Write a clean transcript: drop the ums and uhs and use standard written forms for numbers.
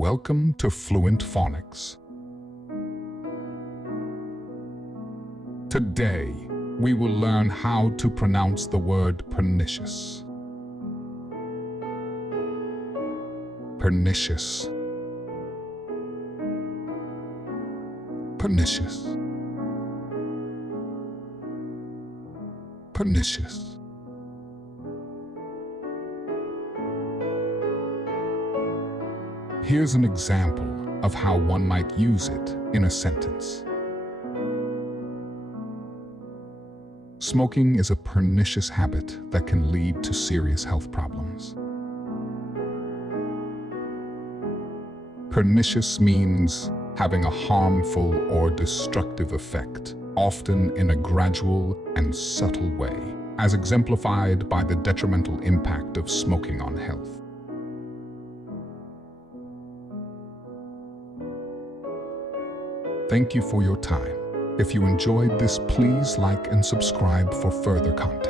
Welcome to Fluent Phonics. Today, we will learn how to pronounce the word pernicious. Pernicious. Pernicious. Pernicious. Here's an example of how one might use it in a sentence. Smoking is a pernicious habit that can lead to serious health problems. Pernicious means having a harmful or destructive effect, often in a gradual and subtle way, as exemplified by the detrimental impact of smoking on health. Thank you for your time. If you enjoyed this, please like and subscribe for further content.